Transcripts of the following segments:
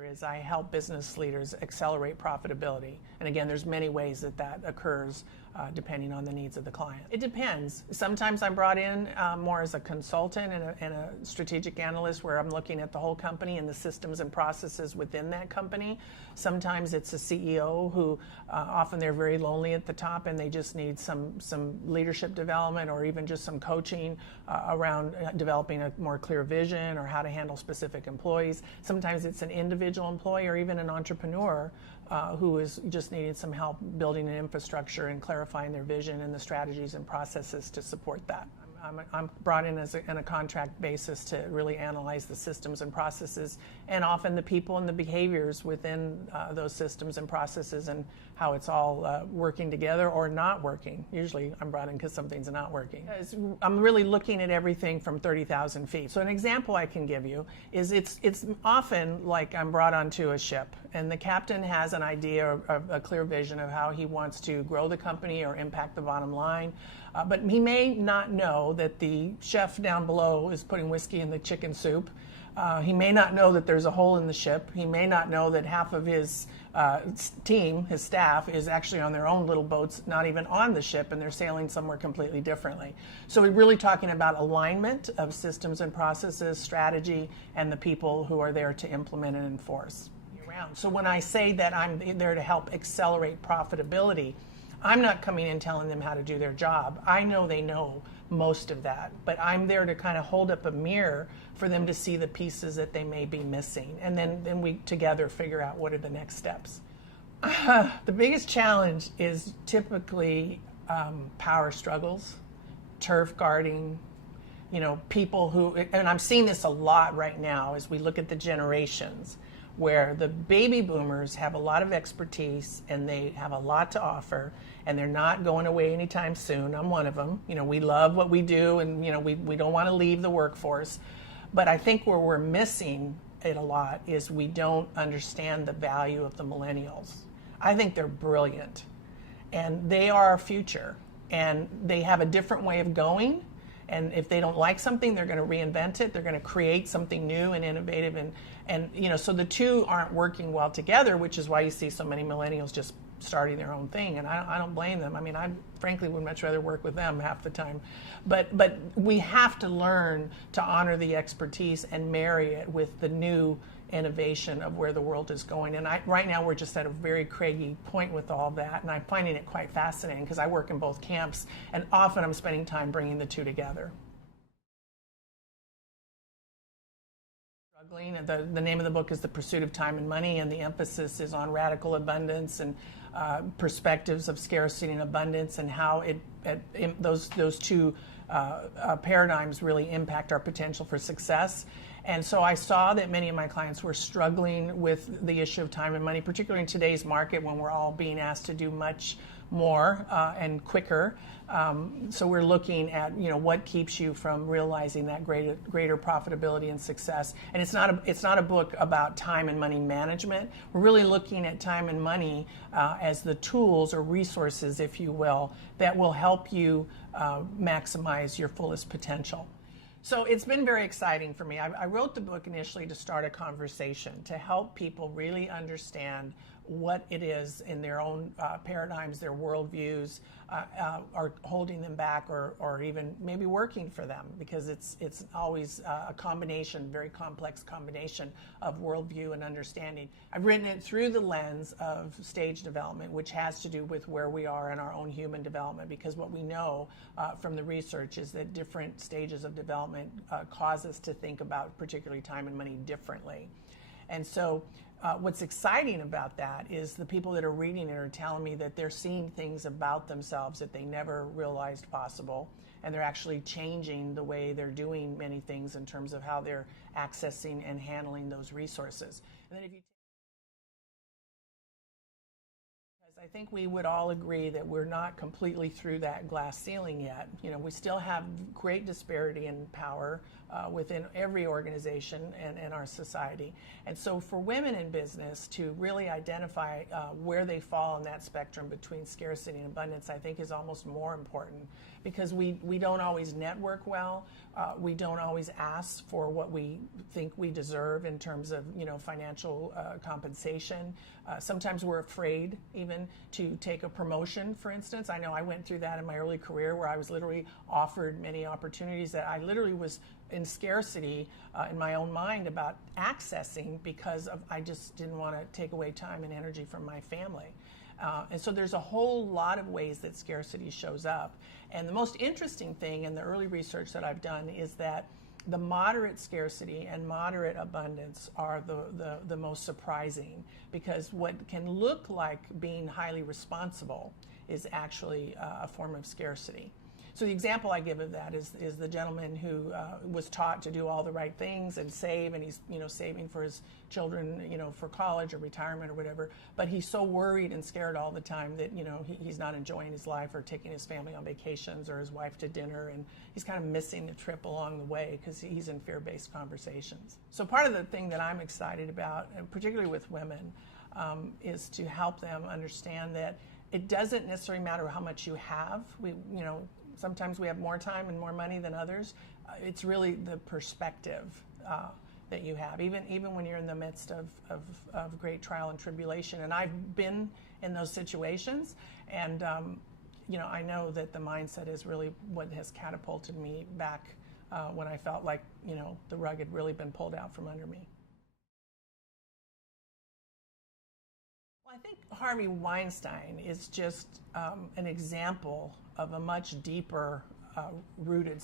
Is I help business leaders accelerate profitability. And again, there's many ways that that occurs depending on the needs of the client. It depends. Sometimes I'm brought in more as a consultant and a strategic analyst where I'm looking at the whole company and the systems and processes within that company. Sometimes it's a CEO who often they're very lonely at the top and they just need some leadership development or even just some coaching around developing a more clear vision or how to handle specific employees. Sometimes it's an individual employee or even an entrepreneur who is just needing some help building an infrastructure and clarifying their vision and the strategies and processes to support that. I'm brought in on a contract basis to really analyze the systems and processes and often the people and the behaviors within those systems and processes and how it's all working together or not working. Usually I'm brought in because something's not working. I'm really looking at everything from 30,000 feet. So an example I can give you is it's often like I'm brought onto a ship and the captain has an idea or a clear vision of how he wants to grow the company or impact the bottom line. But he may not know that the chef down below is putting whiskey in the chicken soup. He may not know that there's a hole in the ship. He may not know that half of his team, his staff, is actually on their own little boats, not even on the ship, and they're sailing somewhere completely differently. So we're really talking about alignment of systems and processes, strategy, and the people who are there to implement and enforce. So when I say that I'm there to help accelerate profitability, I'm not coming in telling them how to do their job. I know they know most of that, but I'm there to kind of hold up a mirror for them to see the pieces that they may be missing. And then we together figure out what are the next steps. The biggest challenge is typically power struggles, turf guarding, people who, and I'm seeing this a lot right now as we look at the generations, where the baby boomers have a lot of expertise and they have a lot to offer and they're not going away anytime soon. I'm one of them. We love what we do and we don't want to leave the workforce. But I think where we're missing it a lot is we don't understand the value of the millennials. I think they're brilliant and they are our future and they have a different way of going. And if they don't like something, they're going to reinvent it. They're going to create something new and innovative. And so the two aren't working well together, which is why you see so many millennials just starting their own thing. And I don't blame them. I mean, I frankly would much rather work with them half the time. But we have to learn to honor the expertise and marry it with the new innovation of where the world is going. And right now we're just at a very craggy point with all that, and I'm finding it quite fascinating because I work in both camps and often I'm spending time bringing the two together. The name of the book is The Pursuit of Time and Money, and the emphasis is on radical abundance and perspectives of scarcity and abundance and how those two paradigms really impact our potential for success. And so I saw that many of my clients were struggling with the issue of time and money, particularly in today's market when we're all being asked to do much more and quicker. So we're looking at what keeps you from realizing that greater profitability and success. And it's not a book about time and money management. We're really looking at time and money as the tools or resources, if you will, that will help you maximize your fullest potential. So it's been very exciting for me. I wrote the book initially to start a conversation, to help people really understand what it is in their own paradigms, their worldviews, are holding them back or even maybe working for them, because it's always a combination, very complex combination of worldview and understanding. I've written it through the lens of stage development, which has to do with where we are in our own human development, because what we know from the research is that different stages of development cause us to think about particularly time and money differently. And so what's exciting about that is the people that are reading it are telling me that they're seeing things about themselves that they never realized possible, and they're actually changing the way they're doing many things in terms of how they're accessing and handling those resources. And then I think we would all agree that we're not completely through that glass ceiling yet. We still have great disparity in power within every organization and our society. And so for women in business to really identify where they fall on that spectrum between scarcity and abundance, I think is almost more important, because we don't always network well. We don't always ask for what we think we deserve in terms of, financial compensation. Sometimes we're afraid even to take a promotion, for instance. I know I went through that in my early career where I was literally offered many opportunities that I literally was in scarcity in my own mind about accessing because I just didn't want to take away time and energy from my family. And so there's a whole lot of ways that scarcity shows up. And the most interesting thing in the early research that I've done is that the moderate scarcity and moderate abundance are the most surprising, because what can look like being highly responsible is actually a form of scarcity. So the example I give of that is the gentleman who was taught to do all the right things and save, and he's saving for his children, for college or retirement or whatever. But he's so worried and scared all the time that he's not enjoying his life or taking his family on vacations or his wife to dinner, and he's kind of missing the trip along the way because he's in fear-based conversations. So part of the thing that I'm excited about, and particularly with women, is to help them understand that it doesn't necessarily matter how much you have. Sometimes we have more time and more money than others. It's really the perspective that you have, even when you're in the midst of great trial and tribulation. And I've been in those situations, and I know that the mindset is really what has catapulted me back when I felt like the rug had really been pulled out from under me. I think Harvey Weinstein is just an example of a much deeper rooted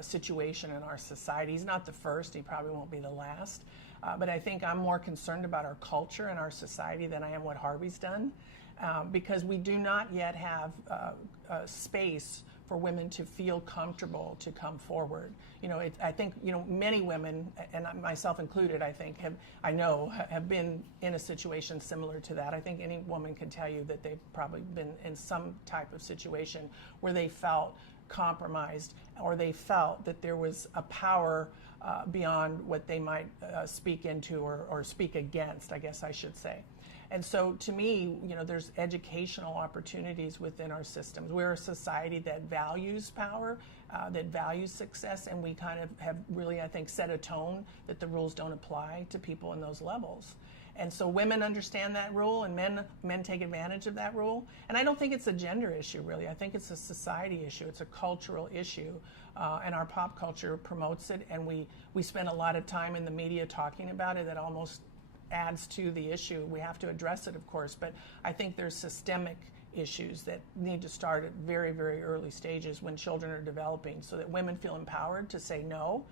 situation in our society. He's not the first, he probably won't be the last, but I think I'm more concerned about our culture and our society than I am what Harvey's done, because we do not yet have space for women to feel comfortable to come forward. I think many women, and myself included, I think have been in a situation similar to that. I think any woman can tell you that they've probably been in some type of situation where they felt compromised, or they felt that there was a power beyond what they might speak into or speak against, I guess I should say. And so to me, there's educational opportunities within our systems. We're a society that values power, that values success, and we kind of have really, I think, set a tone that the rules don't apply to people in those levels. And so women understand that rule, and men take advantage of that rule. And I don't think it's a gender issue, really. I think it's a society issue. It's a cultural issue, and our pop culture promotes it, and we spend a lot of time in the media talking about it. That almost adds to the issue. We have to address it, of course, but I think there's systemic issues that need to start at very, very early stages when children are developing, so that women feel empowered to say no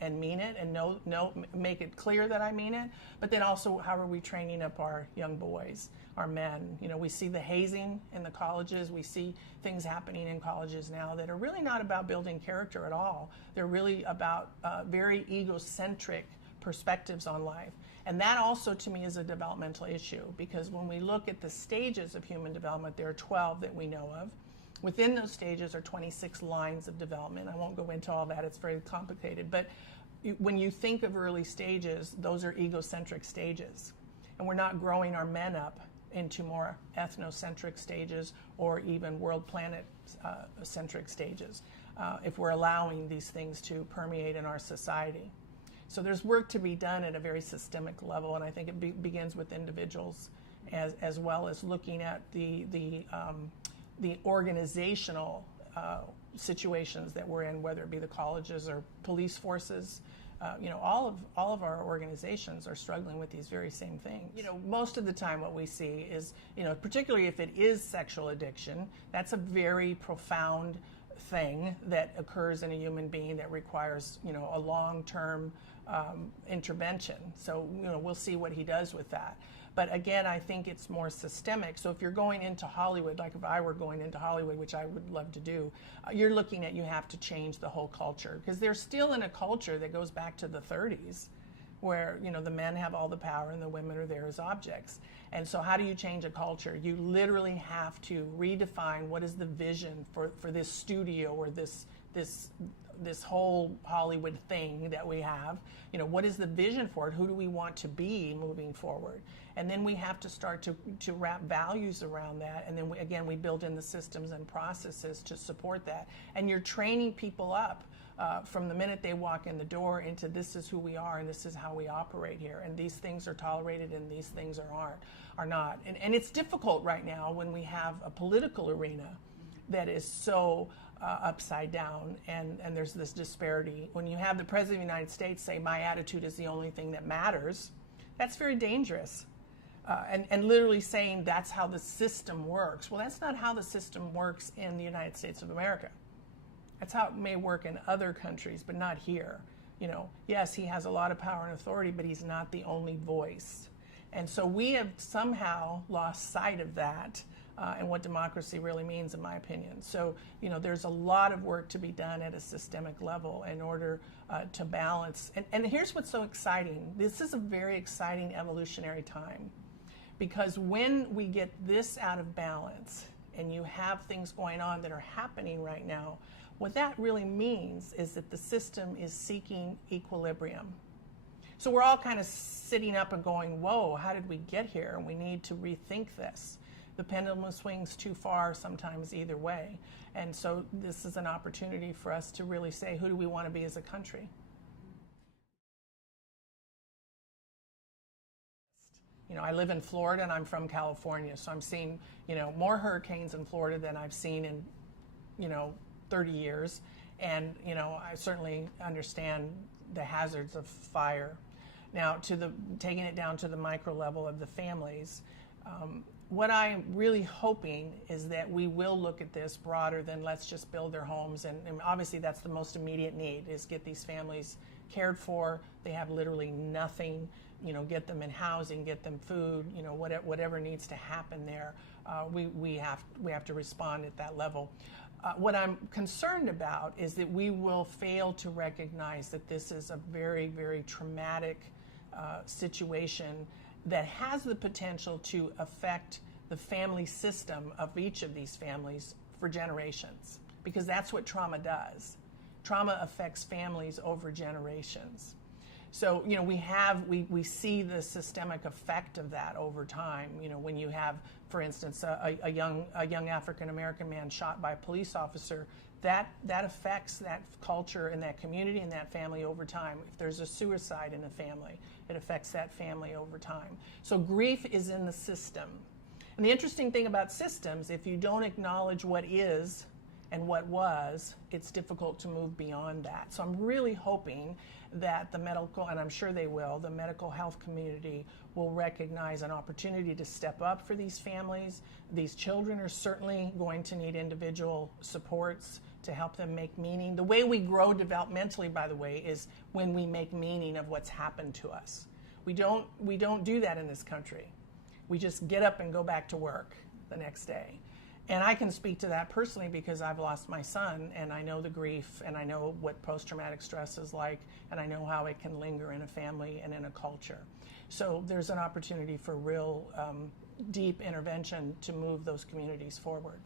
and mean it, and no, make it clear that I mean it. But then also, how are we training up our young boys, our men? We see the hazing in the colleges. We see things happening in colleges now that are really not about building character at all. They're really about very egocentric perspectives on life. And that also, to me, is a developmental issue, because when we look at the stages of human development, there are 12 that we know of. Within those stages are 26 lines of development. I won't go into all that, it's very complicated. But when you think of early stages, those are egocentric stages. And we're not growing our men up into more ethnocentric stages or even world planet centric stages if we're allowing these things to permeate in our society. So there's work to be done at a very systemic level, and I think it begins with individuals as well as looking at the organizational situations that we're in, whether it be the colleges or police forces. All of our organizations are struggling with these very same things. Most of the time what we see is, particularly if it is sexual addiction, that's a very profound thing that occurs in a human being that requires, a long-term intervention. So, we'll see what he does with that. But again, I think it's more systemic. So if you're going into Hollywood, like if I were going into Hollywood, which I would love to do, you're looking at, you have to change the whole culture, because they're still in a culture that goes back to the 30s, where, the men have all the power and the women are there as objects. And so how do you change a culture? You literally have to redefine what is the vision for this studio or this this whole Hollywood thing that we have. You know, what is the vision for it? Who do we want to be moving forward? And then we have to start to wrap values around that. And then we build in the systems and processes to support that. And you're training people up from the minute they walk in the door into this is who we are and this is how we operate here. And these things are tolerated and these things are not. And it's difficult right now when we have a political arena that is so upside down, and there's this disparity. When you have the President of the United States say, my attitude is the only thing that matters, that's very dangerous. And literally saying that's how the system works. Well, that's not how the system works in the United States of America. That's how it may work in other countries, but not here. You know, yes, he has a lot of power and authority, but he's not the only voice. And so we have somehow lost sight of that. And what democracy really means, in my opinion. So, you know, there's a lot of work to be done at a systemic level in order to balance. And here's what's so exciting. This is a very exciting evolutionary time, because when we get this out of balance and you have things going on that are happening right now, what that really means is that the system is seeking equilibrium. So we're all kind of sitting up and going, whoa, how did we get here? And we need to rethink this. The pendulum swings too far sometimes either way. And so this is an opportunity for us to really say, who do we want to be as a country? You know, I live in Florida and I'm from California, so I'm seeing, you know, more hurricanes in Florida than I've seen in, you know, 30 years. And, you know, I certainly understand the hazards of fire. Now, taking it down to the micro level of the families, what I'm really hoping is that we will look at this broader than let's just build their homes. And obviously that's the most immediate need, is get these families cared for. They have literally nothing, you know, get them in housing, get them food, you know, whatever needs to happen there. We have to respond at that level. What I'm concerned about is that we will fail to recognize that this is a very, very traumatic situation that has the potential to affect the family system of each of these families for generations, because that's what trauma does. Trauma affects families over generations. So, you know, we see the systemic effect of that over time. You know, when you have, for instance, a young African American man shot by a police officer, that affects that culture and that community and that family over time. If there's a suicide in a family, it affects that family over time. So grief is in the system. And the interesting thing about systems, if you don't acknowledge what is and what was, it's difficult to move beyond that. So I'm really hoping that the medical, and I'm sure they will, the medical health community will recognize an opportunity to step up for these families. These children are certainly going to need individual supports to help them make meaning. The way we grow developmentally, by the way, is when we make meaning of what's happened to us. We don't do that in this country. We just get up and go back to work the next day. And I can speak to that personally because I've lost my son, and I know the grief, and I know what post-traumatic stress is like, and I know how it can linger in a family and in a culture. So there's an opportunity for real deep intervention to move those communities forward.